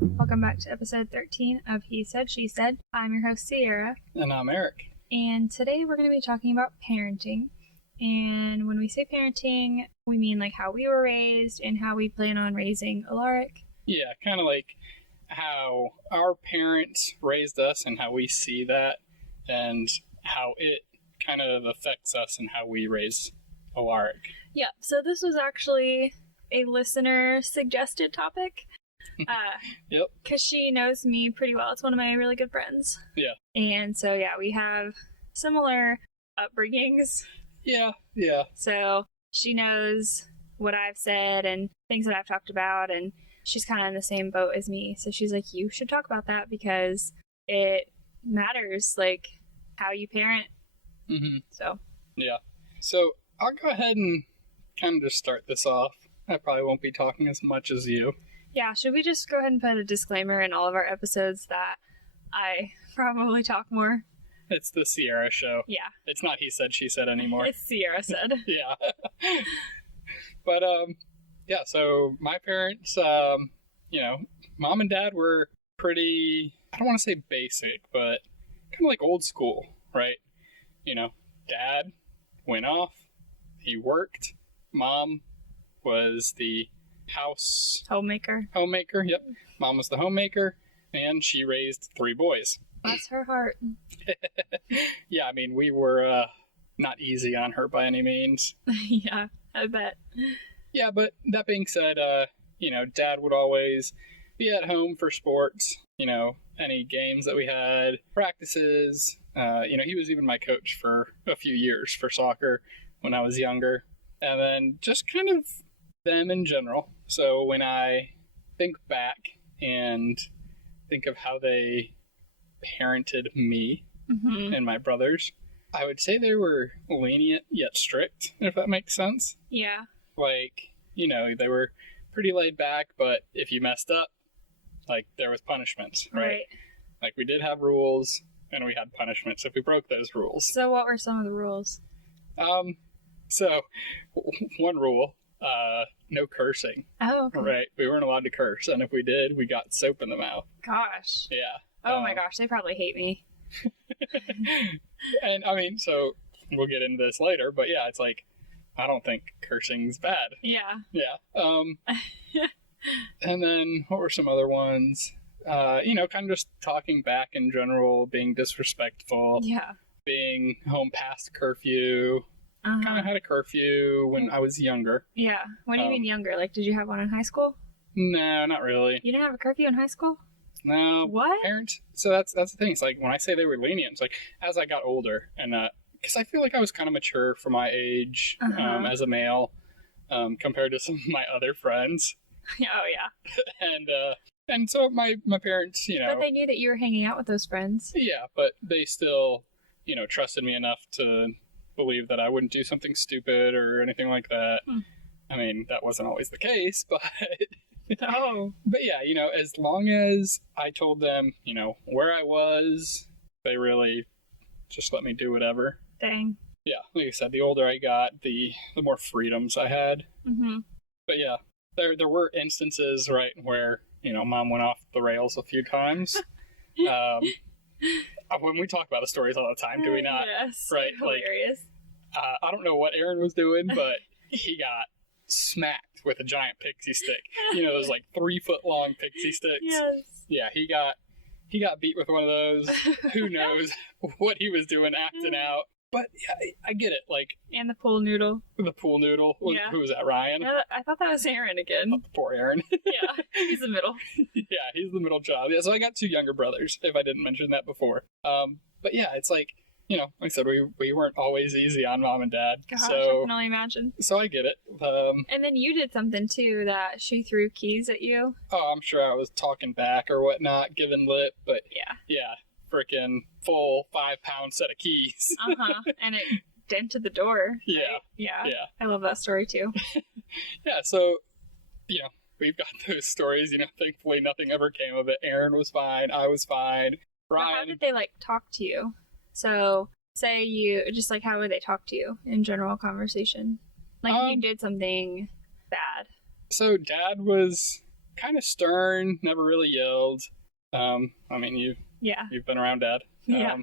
Welcome back to episode 13 of He Said, She Said. I'm your host, Sierra. And I'm Eric. And today we're going to be talking about parenting. And when we say parenting, we mean like how we were raised and how we plan on raising Alaric. Yeah, kind of like how our parents raised us and how we see that and how it kind of affects us and how we raise Alaric. Yeah, so this was actually a listener suggested topic. Yep. Because she knows me pretty well. It's one of my really good friends. Yeah. And so, yeah, we have similar upbringings. Yeah. So she knows what I've said and things that I've talked about, and she's kind of in the same boat as me. So she's like, you should talk about that because it matters, like, how you parent. Mm-hmm. So. Yeah. So I'll go ahead and kind of just start this off. I probably won't be talking as much as you. Yeah, should we just go ahead and put a disclaimer in all of our episodes that I probably talk more? It's the Sierra show. Yeah. It's not He Said, She Said anymore. It's Sierra said. Yeah. But, yeah, so my parents, mom and dad were pretty, I don't want to say basic, but kind of like old school, right? You know, dad went off, he worked, mom was the Homemaker. Yep. Mom was the homemaker, and she raised 3 boys. Bless her heart. Yeah, I mean, we were not easy on her by any means. Yeah, I bet. Yeah, but that being said, dad would always be at home for sports, any games that we had, practices. He was even my coach for a few years for soccer when I was younger. And then just kind of them in general. So when I think back and think of how they parented me and my brothers, I would say they were lenient yet strict, if that makes sense. Yeah. Like, they were pretty laid back, but if you messed up, like, there was punishments, right? Like, we did have rules, and we had punishments if we broke those rules. So what were some of the rules? So, one rule, no cursing. Oh, okay. Right? We weren't allowed to curse, and if we did, we got soap in the mouth. Gosh. Yeah. Oh my gosh, they probably hate me. And, I mean, so, we'll get into this later, but yeah, it's like, I don't think cursing's bad. Yeah. Yeah. And then what were some other ones? Kind of just talking back in general, being disrespectful. Yeah. Being home past curfew. Kind of had a curfew when I was younger. Yeah. What do you mean younger? Like, did you have one in high school? No, not really. You didn't have a curfew in high school? No. What? Parents. So that's the thing. It's like when I say they were lenient, it's like as I got older and because I feel like I was kind of mature for my age as a male compared to some of my other friends. Oh, yeah. And so my parents, But they knew that you were hanging out with those friends. Yeah, but they still, trusted me enough to believe that I wouldn't do something stupid or anything like that. I mean, that wasn't always the case, but... Oh. But yeah, as long as I told them, where I was, they really just let me do whatever. Dang. Yeah, like I said, the older I got, the more freedoms I had. Mm-hmm. But yeah, there were instances, right, where, mom went off the rails a few times. When we talk about the stories all the time, do we not? Yes. Right. Hilarious. I don't know what Aaron was doing, but he got smacked with a giant pixie stick. Those like 3-foot long pixie sticks. Yes. Yeah, he got beat with one of those. Who knows what he was doing acting out. But yeah, I get it. Like, and the pool noodle. The pool noodle. Yeah. Who was that? Ryan? I thought that was Aaron again. Oh, poor Aaron. Yeah, he's the middle. Yeah, he's the middle child. Yeah, so I got 2 younger brothers, if I didn't mention that before. But yeah, it's like, like I said, we weren't always easy on mom and dad. Gosh, so, I can only imagine. So I get it. And then you did something too that she threw keys at you. Oh, I'm sure I was talking back or whatnot, giving lip, but yeah, freaking full 5-pound set of keys. And it dented the door. Yeah. Right? Yeah. Yeah. I love that story too. Yeah, so, we've got those stories, thankfully nothing ever came of it. Aaron was fine, I was fine. Ryan. But how did they talk to you? So say you just how would they talk to you in general conversation? If you did something bad. So dad was kind of stern, never really yelled. I mean, you've been around Dad. Yeah.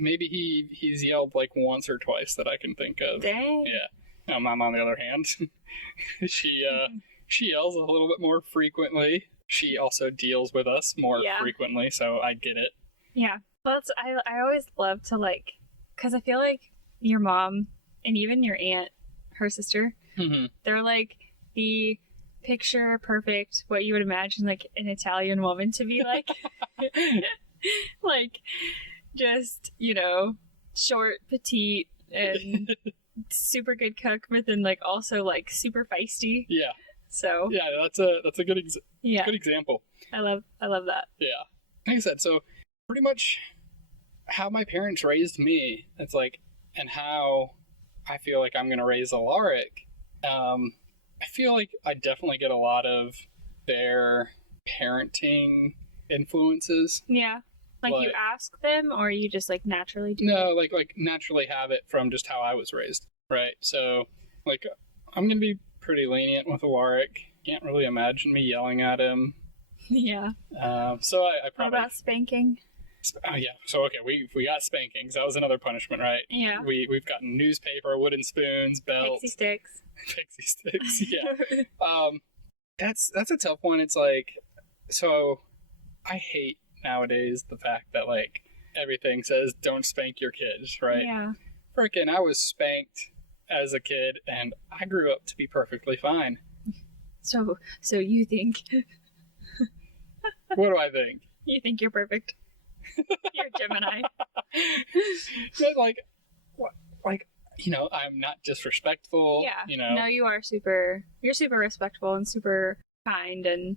Maybe he's yelled like once or twice that I can think of. Dang. Yeah. Mom, on the other hand, she yells a little bit more frequently. She also deals with us more frequently, so I get it. Yeah. Well, I always love to, like, because I feel like your mom and even your aunt, her sister, they're like the picture perfect, what you would imagine like an Italian woman to be like. Like, just, you know, short, petite, and super good cook, but then like also like super feisty. Yeah. So yeah, that's a good good example. I love that. Yeah. Like I said, so pretty much how my parents raised me, it's like, and how I feel like I'm gonna raise Alaric. I feel like I definitely get a lot of their parenting influences. Yeah. Like, you ask them, or you just like naturally do? No, like naturally have it from just how I was raised, right? So, like, I'm gonna be pretty lenient with Alaric. Can't really imagine me yelling at him. Yeah. So I probably. What about spanking? Oh yeah. So okay, we got spankings. That was another punishment, right? Yeah. We've gotten newspaper, wooden spoons, belts, Pixie sticks. Pixie sticks. Yeah. That's a tough one. It's like, so I hate nowadays the fact that like everything says don't spank your kids, right? Yeah. Frickin', I was spanked as a kid, and I grew up to be perfectly fine. So you think? What do I think? You think you're perfect? You're Gemini. But like, you know, I'm not disrespectful. Yeah. You know. No, you're super respectful and super kind and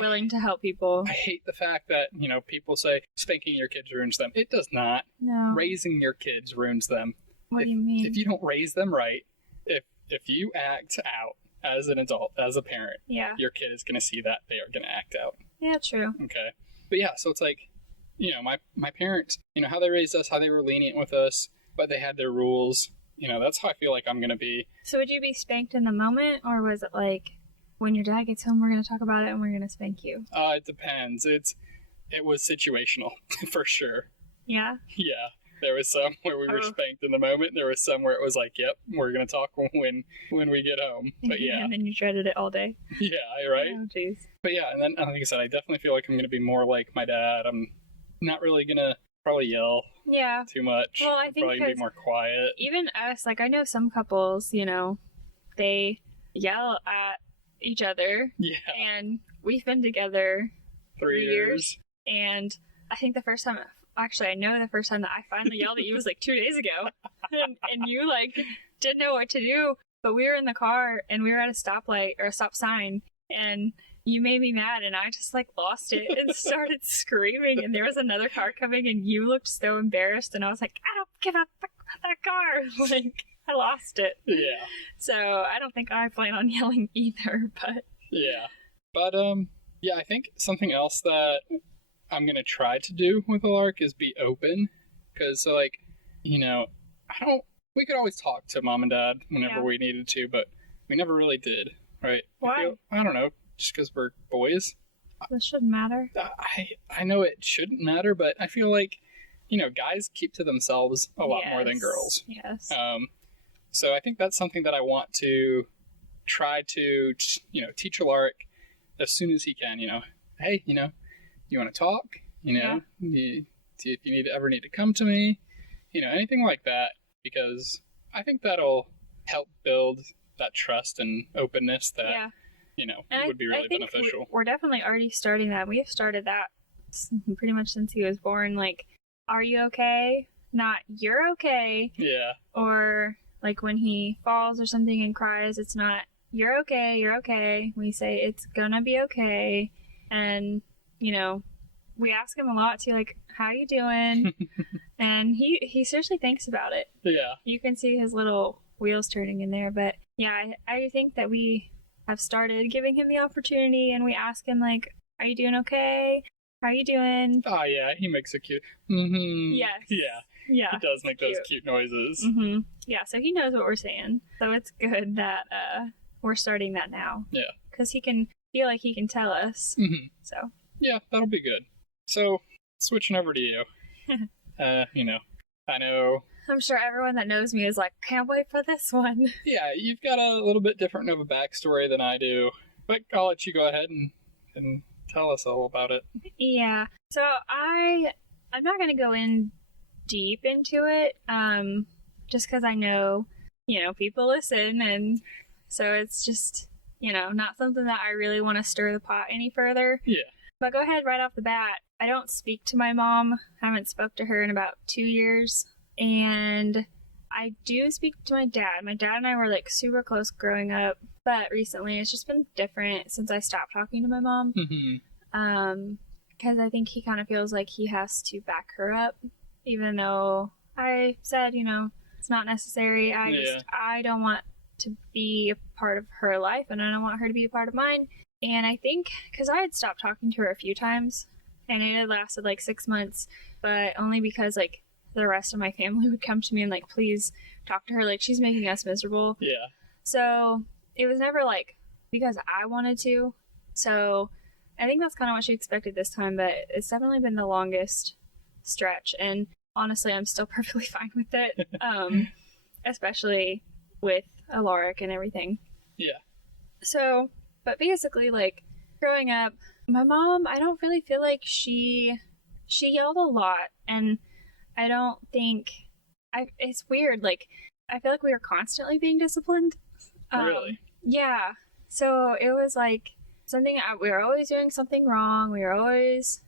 willing to help people. I hate the fact that, you know, people say spanking your kids ruins them. It does not. No. Raising your kids ruins them. What do you mean? If you don't raise them right, if you act out as an adult, as a parent, your kid is going to see that they are going to act out. Yeah, true. Okay. But yeah, so it's like, you know, my parents, you know, how they raised us, how they were lenient with us, but they had their rules. You know, that's how I feel like I'm going to be. So would you be spanked in the moment, or was it like, when your dad gets home, we're going to talk about it and we're going to spank you? It depends. It was situational, for sure. Yeah? Yeah. There was some where we were spanked in the moment. There was some where it was like, yep, we're going to talk when we get home. But yeah. And then you dreaded it all day. Yeah, right? Oh, jeez. But yeah, and then, like I said, I definitely feel like I'm going to be more like my dad. I'm not really going to probably yell too much. Well, I think probably going to be more quiet. Even us, like, I know some couples, you know, they yell at each other. Yeah. And we've been together 3 years. And I think the first time that I finally yelled at you was like 2 days ago. and you like didn't know what to do. But we were in the car and we were at a stoplight or a stop sign, and you made me mad, and I just like lost it and started screaming, and there was another car coming and you looked so embarrassed, and I was like, I don't give a fuck about that car. Like, I lost it. Yeah. So I don't think I plan on yelling either, but yeah. But yeah, I think something else that I'm going to try to do with Alaric is be open, because like, you know, we could always talk to mom and dad whenever we needed to, but we never really did, right? Why? I don't know, just because we're boys. This shouldn't matter. I know it shouldn't matter, but I feel like, you know, guys keep to themselves a lot more than girls. Yes. So I think that's something that I want to try to, you know, teach Alaric as soon as he can, you know. Hey, you know, you want to talk? You know, if you ever need to come to me, you know, anything like that, because I think that'll help build that trust and openness that, you know, would be really beneficial. We're definitely already starting that. We have started that pretty much since he was born. Like, are you okay? Not, you're okay. Yeah. Or like when he falls or something and cries, it's not, you're okay. We say, it's gonna be okay. And, you know, we ask him a lot too, like, how you doing? And he seriously thinks about it. Yeah. You can see his little wheels turning in there. But yeah, I think that we have started giving him the opportunity, and we ask him, like, are you doing okay? How are you doing? Oh, yeah, he makes a cute. Mm-hmm. Yes. Yeah. Yeah. He does make those cute noises. Mm-hmm. Yeah, so he knows what we're saying. So it's good that we're starting that now. Yeah. Because he can feel like he can tell us. Mm-hmm. So Yeah, that'll be good. So, switching over to you. I know. I'm sure everyone that knows me is like, can't wait for this one. Yeah, you've got a little bit different of a backstory than I do, but I'll let you go ahead and tell us all about it. Yeah. So I'm not going to go in deep into it, just because I know, people listen, and so it's just, not something that I really want to stir the pot any further. Yeah. But go ahead right off the bat. I don't speak to my mom. I haven't spoke to her in about 2 years. And I do speak to my dad. My dad and I were like super close growing up, but recently it's just been different since I stopped talking to my mom. Mm-hmm. Because I think he kind of feels like he has to back her up, even though I said, it's not necessary. I don't want to be a part of her life, and I don't want her to be a part of mine. And I think because I had stopped talking to her a few times, and it had lasted like 6 months, but only because like the rest of my family would come to me and like, please talk to her, like she's making us miserable. Yeah. So it was never like because I wanted to. So I think that's kind of what she expected this time, but it's definitely been the longest stretch, and honestly I'm still perfectly fine with it. Especially with Alaric and everything. Yeah. So, but basically, like, growing up, my mom, I don't really feel like she yelled a lot, and I don't think, it's weird, like, I feel like we were constantly being disciplined. Really? Yeah. So it was like we were always doing something wrong, we were always,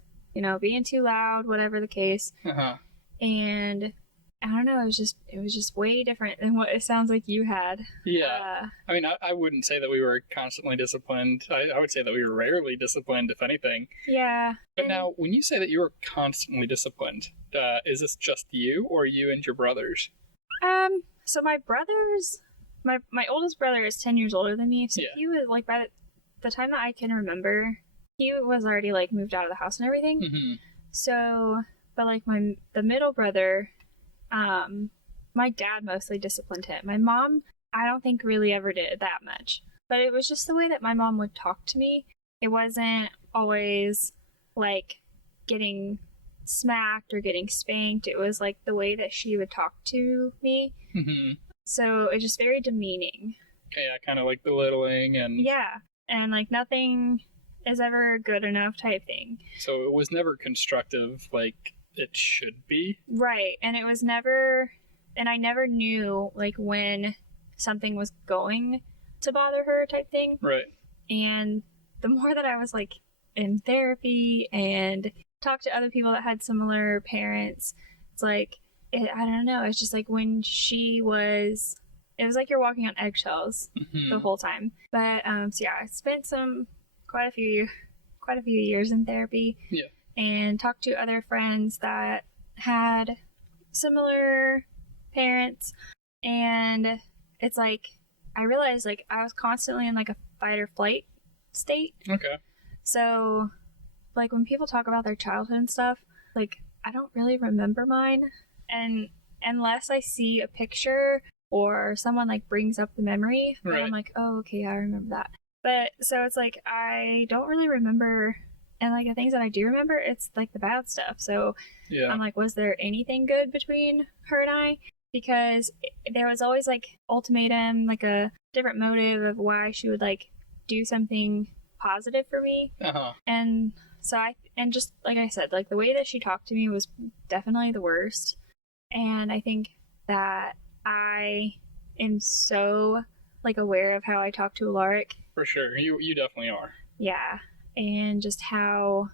being too loud, whatever the case. Uh-huh. And I don't know, it was just way different than what it sounds like you had. Yeah. I mean, I wouldn't say that we were constantly disciplined. I would say that we were rarely disciplined, if anything. Yeah. But now, when you say that you were constantly disciplined, is this just you, or you and your brothers? So my brothers, my oldest brother is 10 years older than me, so Yeah. he was, like, by the time that I can remember, he was already, like, moved out of the house and everything. Mm-hmm. So, but, like, the middle brother, my dad mostly disciplined him. My mom, I don't think really ever did that much. But it was just the way that my mom would talk to me. It wasn't always like getting smacked or getting spanked. It was like the way that she would talk to me. Mm-hmm. So it's just very demeaning. Okay, yeah, kind of like belittling and... Yeah. And like nothing is ever good enough type thing. So it was never constructive like it should be. Right. And it was never, and I never knew like when something was going to bother her type thing. Right. And the more that I was like in therapy and talked to other people that had similar parents, it's like, I don't know, it's just like when it was like you're walking on eggshells Mm-hmm. the whole time. But so yeah, I spent quite a few years in therapy. Yeah. And talked to other friends that had similar parents, and it's like I realized like I was constantly in like a fight or flight state. Okay. So like when people talk about their childhood and stuff, like I don't really remember mine, and unless I see a picture or someone like brings up the memory, then Right. I'm like, oh okay, I remember that. But so it's like I don't really remember. And, like, the things that I do remember, it's, like, the bad stuff. So Yeah. I'm like, was there anything good between her and I? Because there was always, like, ultimatum, like, a different motive of why she would, like, do something positive for me. Uh-huh. And so and just, like I said, like, the way that she talked to me was definitely the worst. And I think that I am so, like, aware of how I talk to Alaric. For sure. You definitely are. Yeah. And just how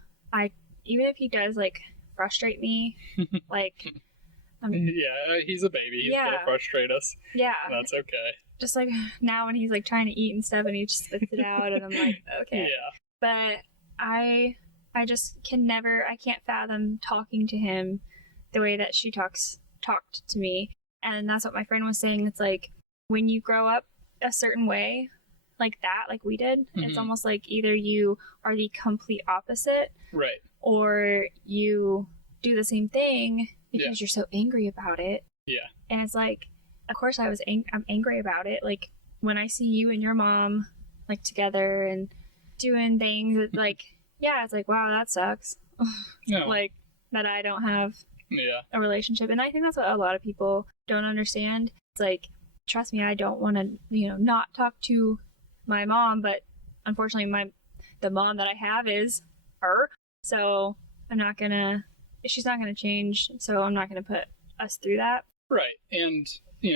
even if he does like frustrate me, like Yeah, he's a baby. He's gonna frustrate us. Yeah. That's okay. Just like now when he's like trying to eat and stuff and he just spits it out and I'm like, okay. Yeah. But I just I can't fathom talking to him the way that she talked to me. And that's what my friend was saying. It's like when you grow up a certain way, like that, like we did, it's almost like either you are the complete opposite, right, or you do the same thing because you're so angry about it. Yeah. And it's like, of course I'm angry about it. Like when I see you and your mom like together and doing things that, like, yeah, it's like, wow, that sucks. No. Like, that I don't have Yeah. a relationship. And I think that's what a lot of people don't understand. It's like, trust me, I don't want to, not talk to my mom, but unfortunately the mom that I have is her. So she's not gonna change, so I'm not gonna put us through that. Right. And,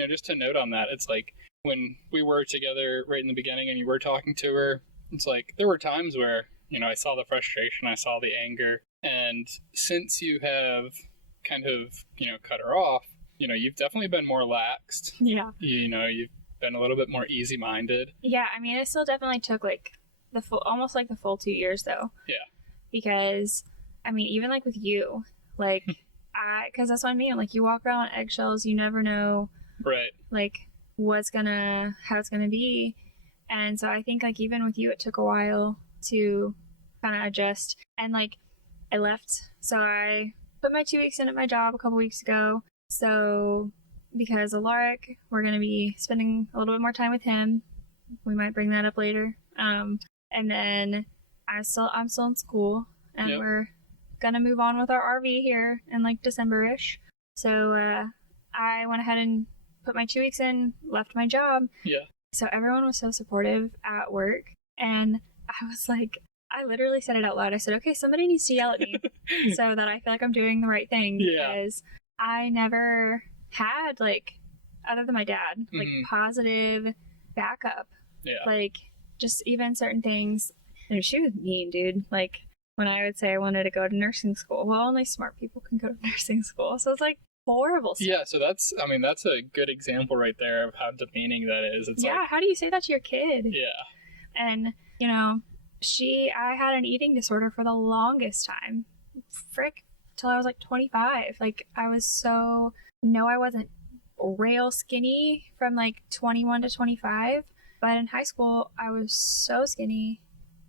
just to note on that, it's like when we were together right in the beginning and you were talking to her, it's like there were times where, I saw the frustration, I saw the anger. And since you have kind of, cut her off, you've definitely been more laxed. Yeah. You've been a little bit more easy-minded. Yeah, I mean, it still definitely took like almost like the full 2 years though. Yeah. Because, I mean, even like with you, like, because that's what I mean. Like, you walk around on eggshells, you never know, right, like, how it's gonna be. And so I think, like, even with you, it took a while to kind of adjust. And, like, I left, so I put my 2 weeks in at my job a couple weeks ago. So, because of Alaric, we're gonna be spending a little bit more time with him. We might bring that up later. And then I'm still in school, and Yep. we're gonna move on with our RV here in like December-ish. So I went ahead and put my 2 weeks in, left my job. Yeah. So everyone was so supportive at work, and I was like, I literally said it out loud. I said, okay, somebody needs to yell at me so that I feel like I'm doing the right thing. Yeah. Because I never had, like, other than my dad, like, positive backup. Yeah. Like, just even certain things. And she was mean, dude. Like, when I would say I wanted to go to nursing school, well, only smart people can go to nursing school. So it's like horrible stuff. Yeah, so that's a good example right there of how demeaning that is. It's yeah, how do you say that to your kid? Yeah. And, I had an eating disorder for the longest time. Frick, till I was like 25. Like, I wasn't rail skinny from like 21 to 25. But in high school, I was so skinny.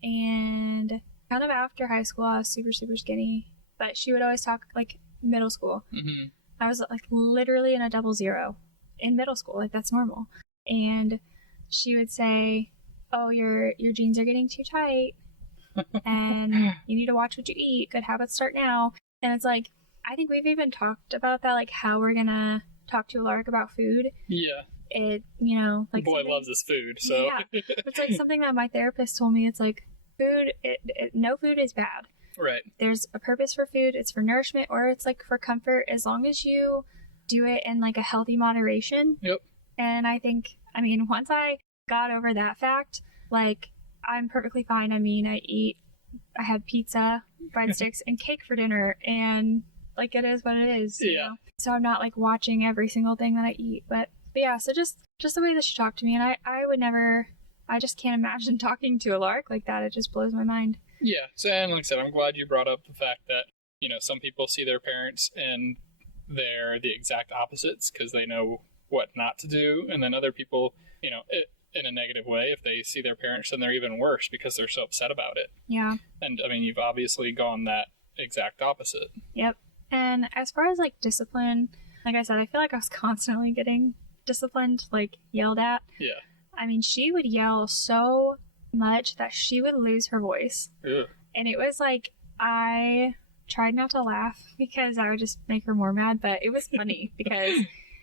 And kind of after high school, I was super, super skinny. But she would always talk, like, middle school. Mm-hmm. I was, like, literally in a 00 in middle school. Like, that's normal. And she would say, oh, your jeans are getting too tight. And you need to watch what you eat. Good habits start now. And it's like, I think we've even talked about that, like, how we're going to talk to Alaric about food. Yeah. It, like, the boy loves his food, so. Yeah. It's like something that my therapist told me. It's like, food, no food is bad. Right. There's a purpose for food. It's for nourishment, or it's like for comfort, as long as you do it in like a healthy moderation. Yep. And I think, once I got over that fact, like, I'm perfectly fine. I had pizza, breadsticks, and cake for dinner, and like, it is what it is. Yeah. So I'm not like watching every single thing that I eat, but yeah. So just the way that she talked to me, and I would never. I just can't imagine talking to Alaric like that. It just blows my mind. Yeah. So, and like I said, I'm glad you brought up the fact that, some people see their parents and they're the exact opposites because they know what not to do. And then other people, in a negative way, if they see their parents, then they're even worse because they're so upset about it. Yeah. And you've obviously gone that exact opposite. Yep. And as far as like discipline, like I said, I feel like I was constantly getting disciplined, like yelled at. Yeah. She would yell so much that she would lose her voice. Ugh. And it was like, I tried not to laugh because I would just make her more mad, but it was funny because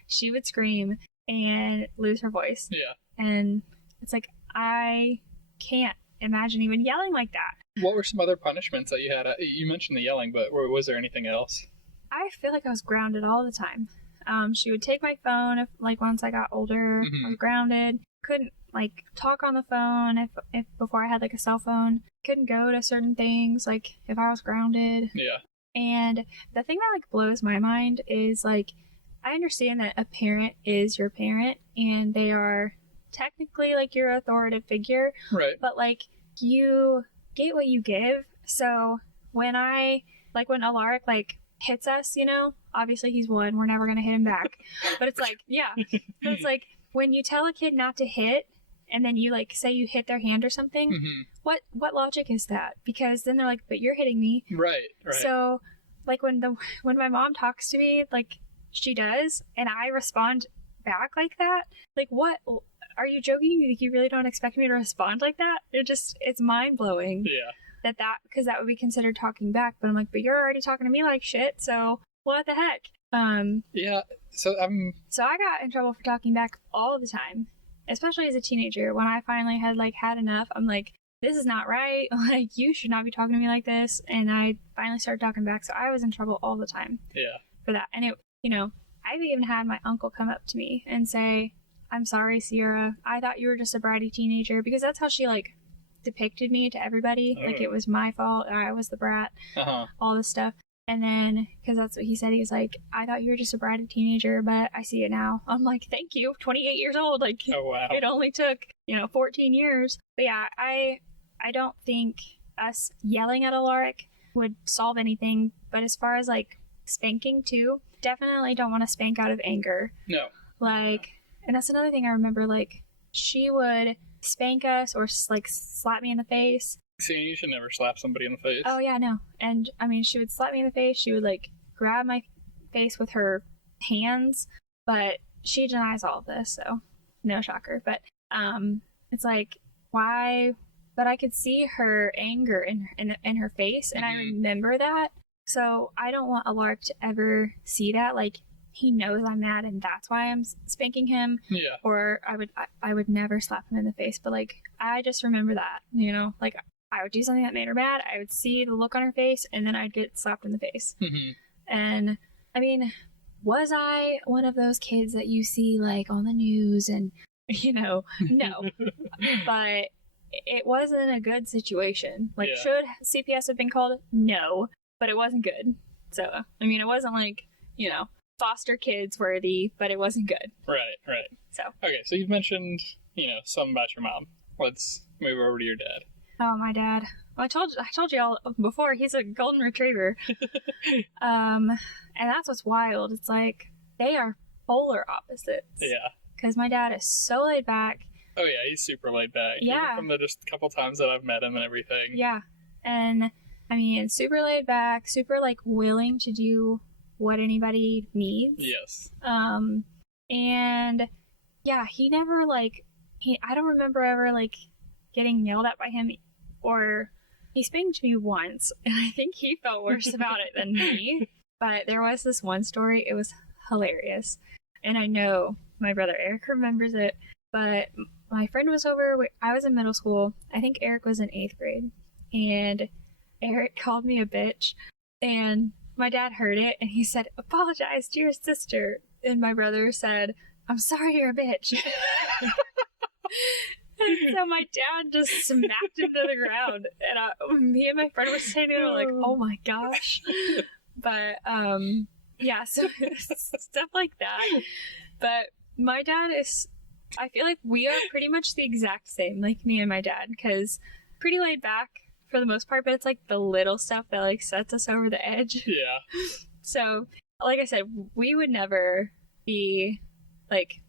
she would scream and lose her voice. Yeah. And it's like, I can't imagine even yelling like that. What were some other punishments that you had? You mentioned the yelling, but was there anything else? I feel like I was grounded all the time. She would take my phone once I got older. Mm-hmm. I was grounded. Couldn't talk on the phone if before I had a cell phone. Couldn't go to certain things if I was grounded. Yeah. And the thing that blows my mind is I understand that a parent is your parent and they are technically your authoritative figure. Right. But you get what you give. So when when Alaric hits us, obviously he's one, we're never gonna hit him back. But it's yeah. But it's when you tell a kid not to hit and then you say you hit their hand or something, mm-hmm. what logic is that? Because then they're but you're hitting me. Right. So when my mom talks to me she does and I respond back like that, what are you joking? You really don't expect me to respond like that? It's mind-blowing. Yeah. Because that would be considered talking back. But I'm like, but you're already talking to me like shit, so what the heck? Yeah, so I got in trouble for talking back all the time, especially as a teenager. When I finally had enough, I'm like, this is not right. Like, you should not be talking to me like this. And I finally started talking back, so I was in trouble all the time. Yeah. For that. And I've even had my uncle come up to me and say, I'm sorry, Sierra. I thought you were just a bratty teenager, because that's how she depicted me to everybody. Oh. Like, it was my fault. I was the brat. All this stuff. And then, because that's what he said, he was like, I thought you were just a bratty teenager, but I see it now. I'm like, thank you. 28 years old. Like, oh, wow. It only took, 14 years. But yeah, I don't think us yelling at Alaric would solve anything. But as far as spanking too, definitely don't want to spank out of anger. No. And that's another thing I remember, she would spank us or slap me in the face. See, you should never slap somebody in the face. Oh yeah, no. And I mean, she would slap me in the face. She would grab my face with her hands, but she denies all of this, so no shocker. But it's why? But I could see her anger in her face, and I remember that. So I don't want Alaric to ever see that. He knows I'm mad, and that's why I'm spanking him. Yeah. Or I would never slap him in the face. But I just remember that. I would do something that made her mad. I would see the look on her face, and then I'd get slapped in the face. Mm-hmm. And I mean, was I one of those kids that you see on the news and no, but it wasn't a good situation. Should CPS have been called? No, but it wasn't good. So I mean, it wasn't foster kids worthy, but it wasn't good. Right. So okay, so you've mentioned some about your mom. Let's move over to your dad. Oh, my dad. Well, I told you all before, he's a golden retriever. And that's what's wild. It's they are polar opposites. Yeah. Because my dad is so laid back. Oh yeah, he's super laid back. Yeah. Even from the just couple times that I've met him and everything. Yeah. And I mean, super laid back, super willing to do what anybody needs. Yes. And yeah, he never I don't remember ever getting yelled at by him. Or he spanked me once, and I think he felt worse about it than me. But there was this one story, it was hilarious. And I know my brother Eric remembers it, but my friend was over, I was in middle school, I think Eric was in 8th grade, and Eric called me a bitch, and my dad heard it, and he said, apologize to your sister. And my brother said, I'm sorry you're a bitch. And so my dad just smacked him to the ground, and me and my friend were sitting there oh my gosh. But yeah, so stuff like that. But my dad I feel we are pretty much the exact same, me and my dad, because pretty laid back for the most part, but it's the little stuff that sets us over the edge. Yeah. So like I said, we would never be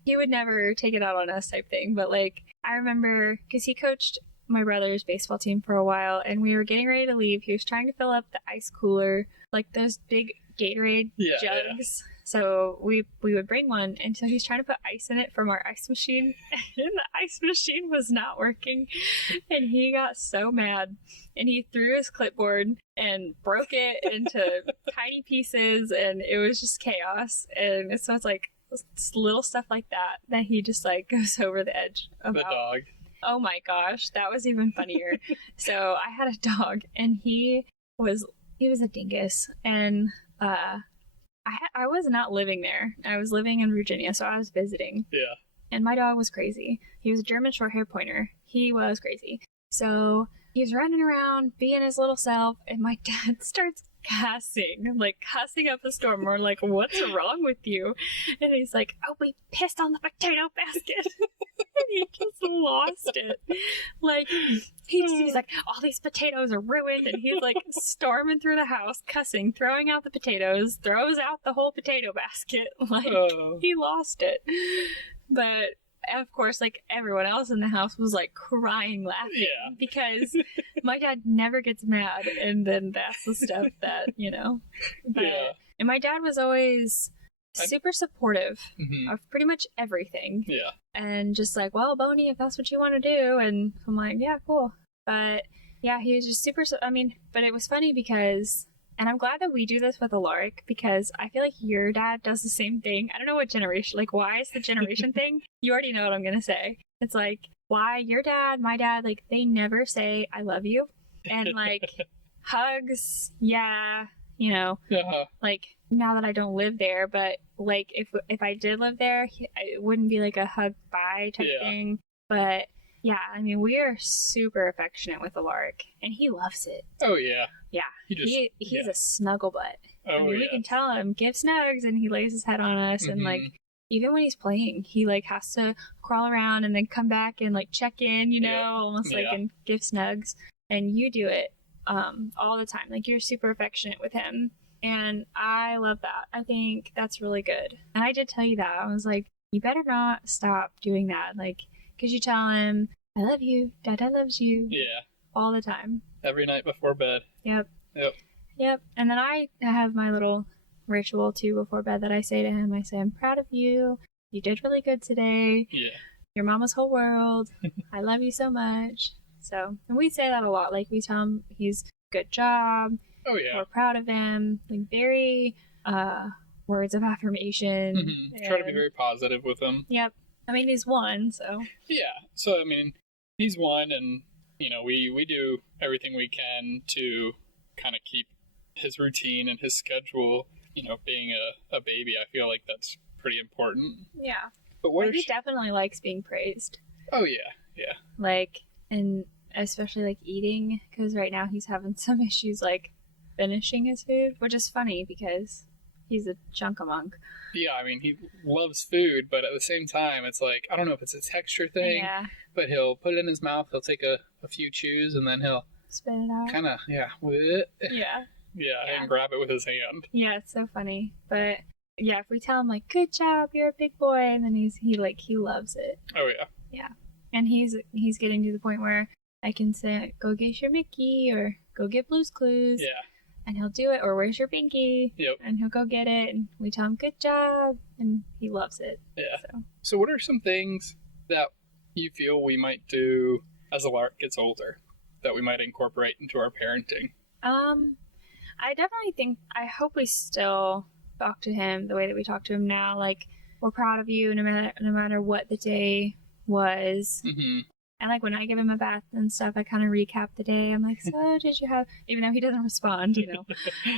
he would never take it out on us type thing, but I remember because he coached my brother's baseball team for a while, and we were getting ready to leave. He was trying to fill up the ice cooler, those big Gatorade jugs. Yeah. So we would bring one, and so he's trying to put ice in it from our ice machine, and the ice machine was not working, and he got so mad, and he threw his clipboard and broke it into tiny pieces, and it was just chaos. And so it's little stuff like that he just goes over the edge about. The dog. Oh my gosh, that was even funnier. So I had a dog, and he was a dingus, and I was not living there. I was living in Virginia, so I was visiting. Yeah. And my dog was crazy. He was a German Shorthair Pointer. He was crazy. So he was running around, being his little self, and my dad starts cussing up a storm. We're what's wrong with you? And he's oh, we pissed on the potato basket. And he just lost it. He's all these potatoes are ruined, and he's storming through the house, cussing, throwing out the potatoes, throws out the whole potato basket. He lost it. But of course, everyone else in the house was crying, laughing, because my dad never gets mad, and then that's the stuff that, But, and my dad was always super supportive Mhm. of pretty much everything. Yeah. And just like, well, Boney, if that's what you want to do. And I'm like, yeah, cool. But yeah, he was just super, I mean, but it was funny because, and I'm glad that we do this with Alaric because I feel like your dad does the same thing. I don't know what generation, like, why is the generation thing? You already know what I'm going to say. It's like, why your dad, my dad, like, they never say, I love you. And like, hugs, yeah, you know, Uh-huh. like, now that I don't live there, but like if I did live there, it wouldn't be like a hug bye type Yeah. thing. But yeah, I mean, we are super affectionate with Alaric, and he loves it. Oh, yeah. Yeah, he's yeah. a snuggle butt. Oh, I mean, we yeah. can tell him give snugs, and he lays his head on us, and like Mhm. even when he's playing, he like has to crawl around and then come back and like check in, you know, Yep. almost like Yeah. and give snugs. And you do it all the time. Like you're super affectionate with him. And I love that. I think that's really good. And I did tell you that. I was like, you better not stop doing that. Like, because you tell him, I love you. Dada loves you. Yeah. All the time. Every night before bed. Yep. Yep. Yep. And then I have my little ritual too before bed that I say to him. I say, I'm proud of you. You did really good today. Yeah. You're mama's whole world. I love you so much. So, and we say that a lot. Like, we tell him he's good job. Oh, yeah. We're proud of him. Like very words of affirmation. Mhm. Try to be very positive with him. Yep. I mean, he's one, so. Yeah. So, I mean, he's one, and, you know, we do everything we can to kind of keep his routine and his schedule. You know, being a baby, I feel like that's pretty important. Yeah. But what But he definitely likes being praised. Oh, yeah. Yeah. Like, and especially like eating, because right now he's having some issues like finishing his food, which is funny because he's a chunk-a-monk. Yeah, I mean, he loves food, but at the same time, it's like, I don't know if it's a texture thing, Yeah. but he'll put it in his mouth, he'll take a few chews, and then he'll Spit it out. kind of, yeah, Yeah. and grab it with his hand. Yeah, it's so funny. But yeah, if we tell him like, good job, you're a big boy, and then he loves it. Oh, yeah. And he's getting to the point where I can say, go get your Mickey, or go get Blue's Clues. Yeah. And he'll do it, or where's your binky? Yep. And he'll go get it, and we tell him, good job, and he loves it. Yeah. So. So what are some things that you feel we might do as Alaric gets older that we might incorporate into our parenting? I definitely think, I hope we still talk to him the way that we talk to him now. Like, we're proud of you no matter what the day was. Mm-hmm. And like when I give him a bath and stuff, I kind of recap the day. I'm like, so did you have, even though he doesn't respond, you know,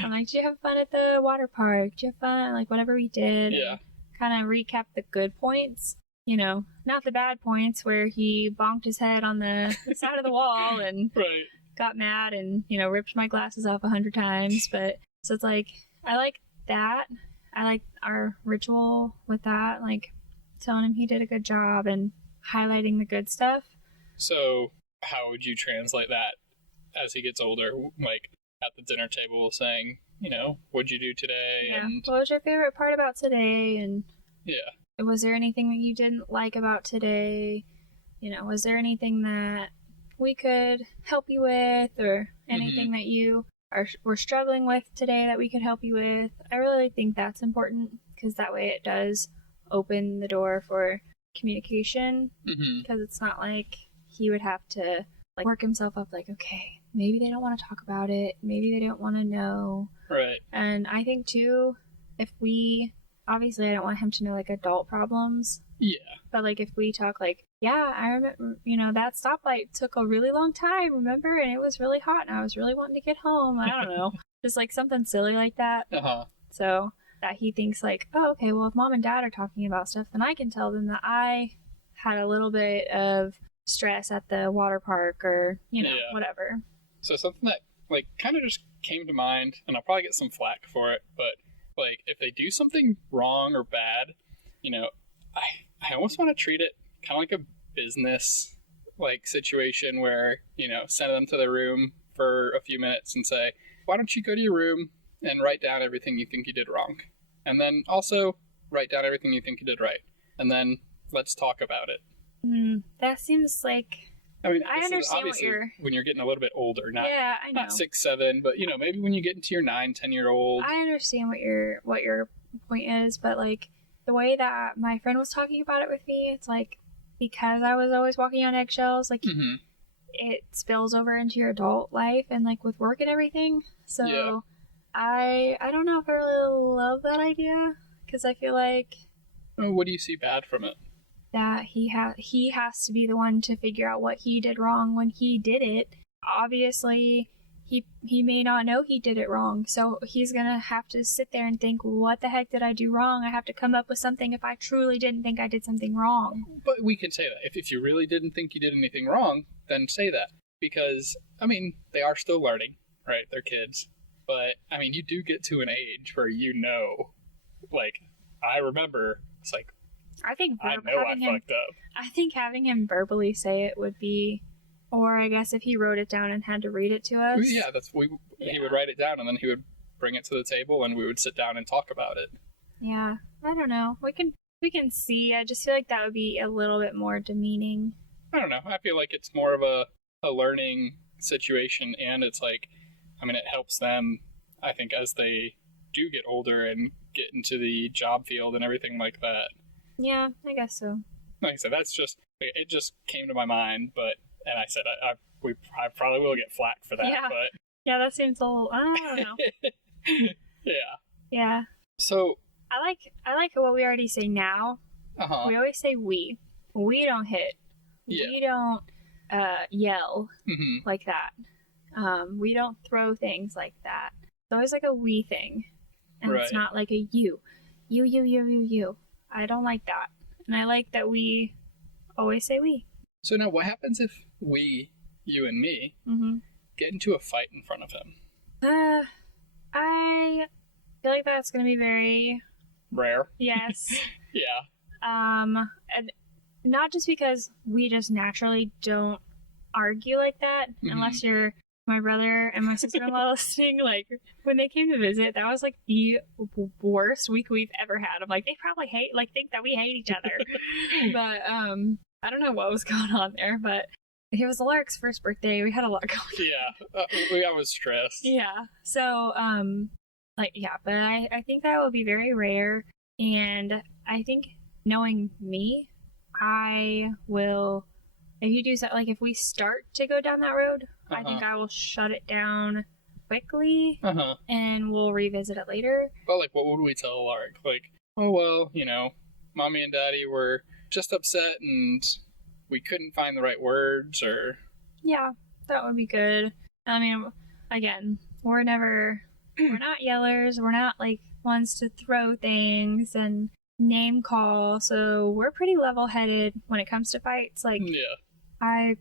I'm like, did you have fun at the water park? Did you have fun? Like whatever we did. Yeah. Kind of recap the good points, you know, not the bad points where he bonked his head on the side of the wall and Right. got mad and, you know, ripped my glasses off 100 times. But so it's like, I like that. I like our ritual with that, like telling him he did a good job and highlighting the good stuff. So how would you translate that as he gets older? Like at the dinner table saying, you know, what'd you do today? Yeah. And What was your favorite part about today? And yeah. was there anything that you didn't like about today? You know, was there anything that we could help you with, or anything that you were struggling with today that we could help you with? I really think that's important because that way it does open the door for communication, Mm-hmm. because it's not like he would have to like work himself up like, okay, maybe they don't want to talk about it, maybe they don't want to know. Right. And I think too, if we, obviously I don't want him to know like adult problems, Yeah. but like if we talk like, yeah, I remember, you know, that stoplight took a really long time, remember? And it was really hot and I was really wanting to get home. I don't know. Just like something silly like that. Uh-huh. So that he thinks like, oh, okay, well, if mom and dad are talking about stuff, then I can tell them that I had a little bit of stress at the water park, or, you know, Yeah. whatever. So something that like kind of just came to mind, and I'll probably get some flack for it, but like if they do something wrong or bad, you know, I almost want to treat it kind of like a business like situation where, you know, send them to their room for a few minutes and say, why don't you go to your room and write down everything you think you did wrong, and then also write down everything you think you did right, and then let's talk about it. That seems like, I mean, I this is understand what obviously you're- when you're getting a little bit older, not yeah, I know. not 6, 7, but you know, maybe when you get into your 9, 10-year-old. I understand what you're point is, but like the way that my friend was talking about it with me, it's like because I was always walking on eggshells, like it spills over into your adult life and like with work and everything. So Yeah. I don't know if I really love that idea because I feel like What do you see bad from it? that he has to be the one to figure out what he did wrong when he did it. Obviously, he may not know he did it wrong, so he's gonna have to sit there and think, what the heck did I do wrong? I have to come up with something if I truly didn't think I did something wrong. But we can say that. If you really didn't think you did anything wrong, then say that. Because, I mean, they are still learning, right? They're kids. But, I mean, you do get to an age where you know, like, I remember, it's like, I think I know I fucked up. I think having him verbally say it would be, or I guess if he wrote it down and had to read it to us. Yeah, he would write it down and then he would bring it to the table and we would sit down and talk about it. Yeah, I don't know. We can see. I just feel like that would be a little bit more demeaning. I don't know. I feel like it's more of a learning situation, and it's like, I mean, it helps them, I think, as they do get older and get into the job field and everything like that. Yeah, I guess so. Like I said, it just came to my mind, and I said, I probably will get flack for that, Yeah. but. Yeah, that seems a little, I don't know. Yeah. Yeah. So. I like what we already say now. Uh-huh. We always say we. We don't hit. Yeah. We don't yell like that. We don't throw things like that. It's always like a we thing. And Right. It's not like a you. You. I don't like that. And I like that we always say we. So now what happens if we, you and me, get into a fight in front of him? I feel like that's going to be very... Rare. Yes. Yeah. And not just because we just naturally don't argue like that, unless you're my brother and my sister-in-law listening. Like, when they came to visit, that was like the worst week we've ever had. I'm like, they probably think that we hate each other. But I don't know what was going on there, but it was Alaric's first birthday. We had a lot going on. Yeah. I was stressed. Yeah. So, but I think that will be very rare. And I think knowing me, I will, if you do so, like if we start to go down that road, I think I will shut it down quickly and we'll revisit it later. But like, what would we tell Alaric? Like, oh, well, mommy and daddy were just upset and we couldn't find the right words, or... Yeah, that would be good. I mean, again, we're not yellers. We're not like ones to throw things and name call. So we're pretty level-headed when it comes to fights. Like, yeah.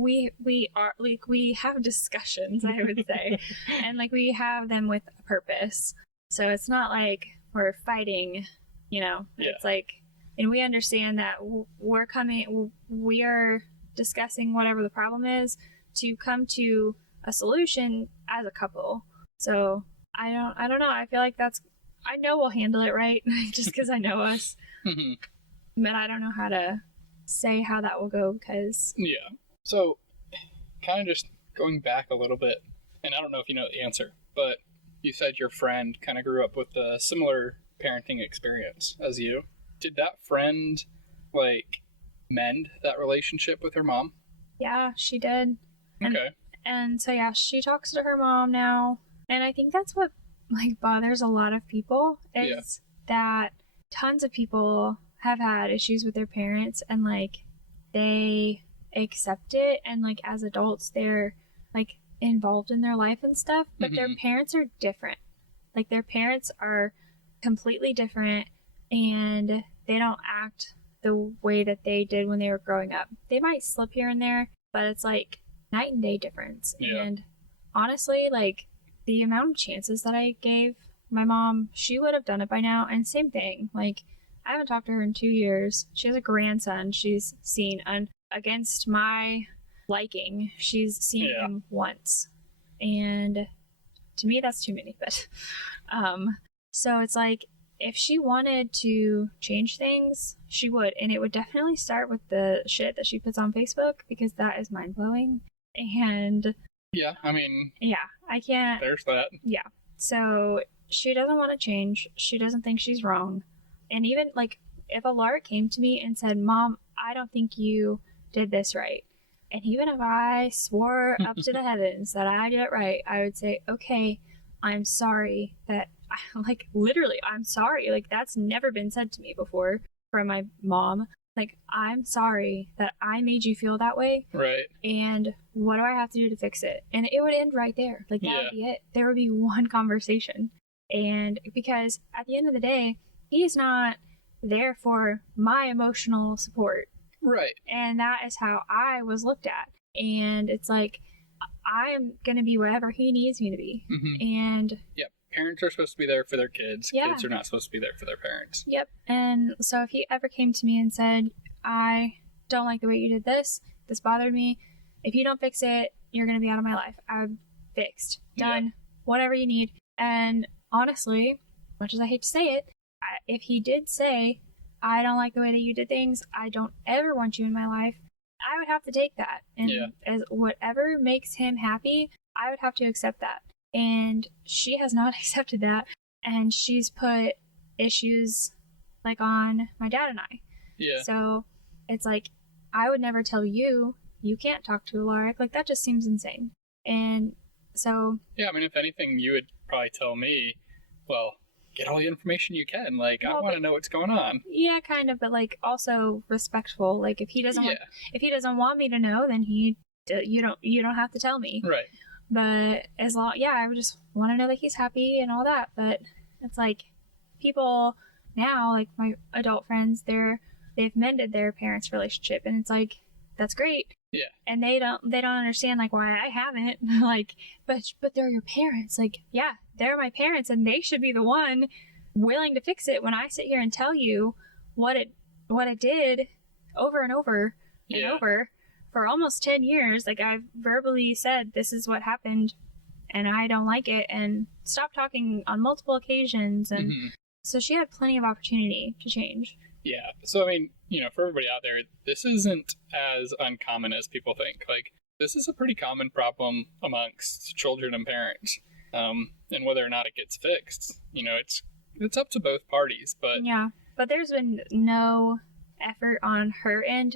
We are like, we have discussions, I would say, and like we have them with a purpose. So it's not like we're fighting, Yeah. It's like, and we understand that we are discussing whatever the problem is to come to a solution as a couple. So I don't know. I feel like I know we'll handle it right just because I know us. But I don't know how to say how that will go because... Yeah. So, kind of just going back a little bit, and I don't know if you know the answer, but you said your friend kind of grew up with a similar parenting experience as you. Did that friend, like, mend that relationship with her mom? Yeah, she did. Okay. And so, yeah, she talks to her mom now. And I think that's what, like, bothers a lot of people is that tons of people have had issues with their parents and, like, they accept it. And, like, as adults, they're, like, involved in their life and stuff. But their parents are different. Like, their parents are completely different and they don't act the way that they did when they were growing up. They might slip here and there, but it's, like, night and day difference. Yeah. And honestly, like, the amount of chances that I gave my mom, she would have done it by now. And same thing, like, I haven't talked to her in 2 years. She has a grandson she's seen, and against my liking, she's seen him once. And to me, that's too many. But so it's like, if she wanted to change things, she would. And it would definitely start with the shit that she puts on Facebook, because that is mind-blowing. And yeah, I mean... yeah, I can't... There's that. Yeah. So she doesn't want to change. She doesn't think she's wrong. And even like if a Lark came to me and said, Mom, I don't think you did this right. And even if I swore up to the heavens that I did it right, I would say, okay, I'm sorry that like literally, I'm sorry. Like that's never been said to me before from my mom. Like, I'm sorry that I made you feel that way. Right. And what do I have to do to fix it? And it would end right there. Like, that would be it. There would be one conversation. And because at the end of the day, he's not there for my emotional support. Right. And that is how I was looked at. And it's like, I am going to be whatever he needs me to be. And yep. Parents are supposed to be there for their kids. Yeah. Kids are not supposed to be there for their parents. Yep. And so if he ever came to me and said, I don't like the way you did this bothered me, if you don't fix it, you're going to be out of my life. I'm fixed. Done. Whatever you need. And honestly, much as I hate to say it, if he did say, I don't like the way that you did things, I don't ever want you in my life, I would have to take that. And as whatever makes him happy, I would have to accept that. And she has not accepted that. And she's put issues like on my dad and I. Yeah. So it's like, I would never tell you, you can't talk to a Lark. Like, that just seems insane. And so. Yeah, I mean, if anything, you would probably tell me, well, get all the information you can. Like, I want to know what's going on. Yeah, kind of, but like also respectful. Like, if he doesn't want me to know, then you don't have to tell me. Right. But as long, I would just want to know that he's happy and all that. But it's like people now, like my adult friends, they've mended their parents' relationship, and it's like, that's great. Yeah. And they don't understand like why I haven't. Like, but they're your parents. Like, yeah, they're my parents, and they should be the one willing to fix it when I sit here and tell you what it did over and over and over. For almost 10 years, like I've verbally said, this is what happened and I don't like it, and stopped talking on multiple occasions. And so she had plenty of opportunity to change. Yeah. So, I mean, for everybody out there, this isn't as uncommon as people think. Like, this is a pretty common problem amongst children and parents. And whether or not it gets fixed, it's up to both parties. But yeah, but there's been no effort on her end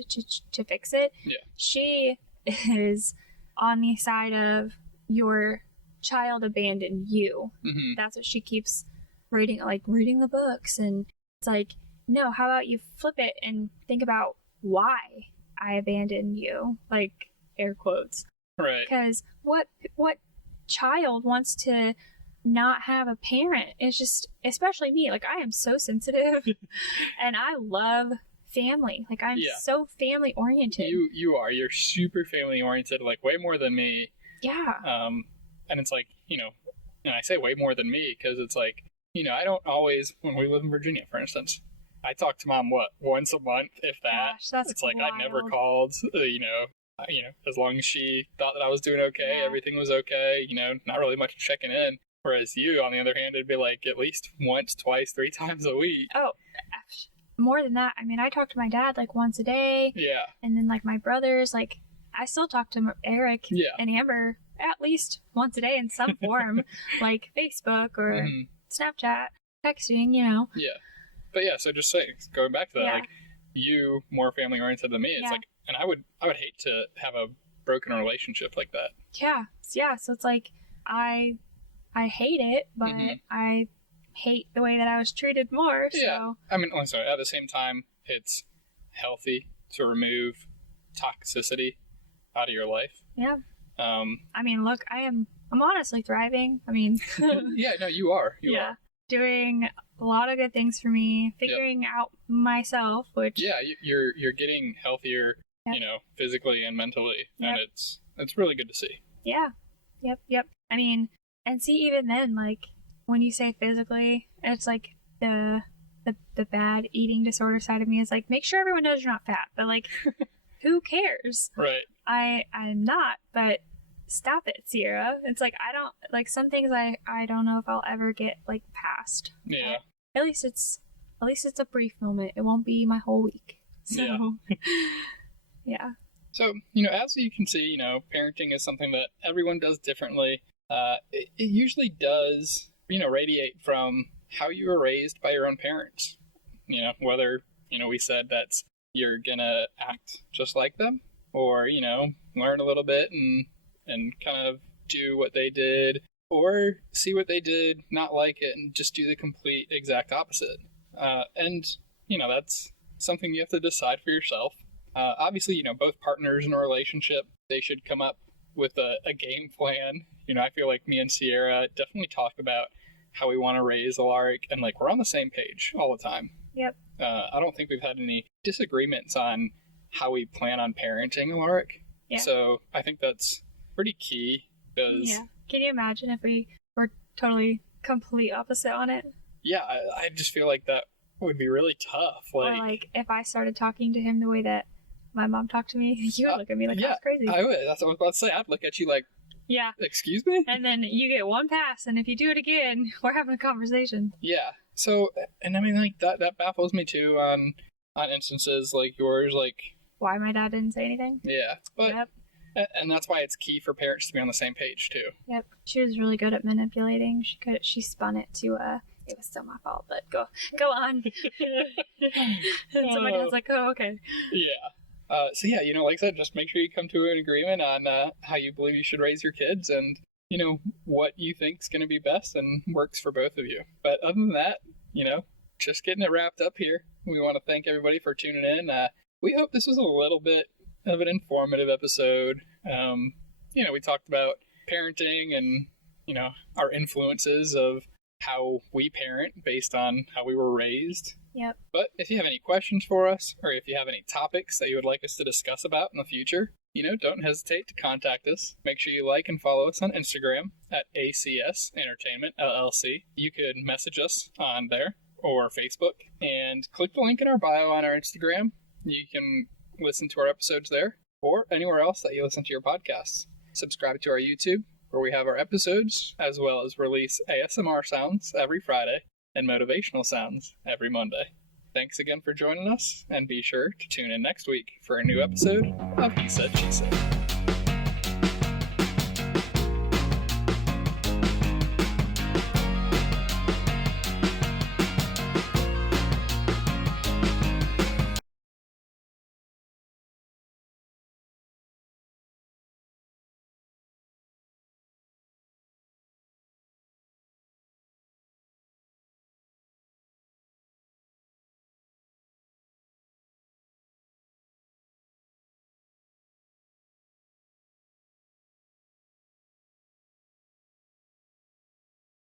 to fix it. Yeah. She is on the side of your child abandoned you. That's what she keeps reading the books, and it's like, no, how about you flip it and think about why I abandoned you, like air quotes. Right. Because what child wants to not have a parent? It's just, especially me, like I am so sensitive and I love family. Like I'm so family oriented. You are. You're super family oriented, like way more than me. Yeah. And it's like, and I say way more than me because it's like, I don't always, when we live in Virginia, for instance, I talk to Mom, once a month, if that. Gosh, that's it's like wild. I never called, as long as she thought that I was doing okay, everything was okay, not really much checking in. Whereas you, on the other hand, it'd be like at least once, twice, 3 times a week. Oh, more than that. I mean, I talk to my dad like once a day. Yeah. And then like my brothers, like I still talk to Eric and Amber at least once a day in some form, like Facebook or Snapchat, texting, Yeah. But yeah, so just saying, going back to that, like you more family oriented than me, it's like, and I would hate to have a broken relationship like that. Yeah. Yeah. So it's like, I hate it, but I hate the way that I was treated more. So. Yeah. I mean, also, at the same time, it's healthy to remove toxicity out of your life. Yeah. I mean, look, I'm honestly thriving. I mean. Yeah, no, you are. You are. Doing a lot of good things for me, figuring out myself, which. Yeah, you're getting healthier, physically and mentally. And it's really good to see. Yeah. Yep. I mean, and see, even then, like, when you say physically, it's like the bad eating disorder side of me is like, make sure everyone knows you're not fat, but like, who cares? Right. I'm not, but stop it, Sierra. It's like, I don't, like, some things I don't know if I'll ever get, like, past. Yeah. At least it's a brief moment. It won't be my whole week. So, yeah. So, as you can see, parenting is something that everyone does differently. It usually does radiate from how you were raised by your own parents. Whether, we said that you're gonna act just like them, or, learn a little bit and kind of do what they did, or see what they did, not like it, and just do the complete exact opposite. And, that's something you have to decide for yourself. Obviously, both partners in a relationship, they should come up with a game plan. I feel like me and Sierra definitely talk about how we want to raise Alaric, and we're on the same page all the time. Yep. I don't think we've had any disagreements on how we plan on parenting Alaric. Yeah. So I think that's pretty key. Yeah. Can you imagine if we were totally complete opposite on it? Yeah, I just feel like that would be really tough. Or if I started talking to him the way that my mom talked to me, you would look at me like I was crazy. I would. That's what I was about to say. I'd look at you like, yeah. Excuse me? And then you get one pass, and if you do it again, we're having a conversation. Yeah. So, and I mean, that baffles me too on instances like yours, why my dad didn't say anything? Yeah. But, yep. And that's why it's key for parents to be on the same page too. Yep. She was really good at manipulating. She spun it to, it was still my fault, but go on. And so my dad's like, oh, okay. Yeah. So yeah, like I said, just make sure you come to an agreement on how you believe you should raise your kids, and what you think's going to be best and works for both of you. But other than that, just getting it wrapped up here. We want to thank everybody for tuning in. We hope this was a little bit of an informative episode. We talked about parenting and our influences of how we parent based on how we were raised. Yep. But if you have any questions for us, or if you have any topics that you would like us to discuss about in the future, don't hesitate to contact us. Make sure you like and follow us on Instagram at ACS Entertainment LLC. You could message us on there or Facebook, and click the link in our bio on our Instagram. You can listen to our episodes there, or anywhere else that you listen to your podcasts. Subscribe to our YouTube, where we have our episodes, as well as release ASMR sounds every Friday and motivational sounds every Monday. Thanks again for joining us, and be sure to tune in next week for a new episode of He Said, She Said.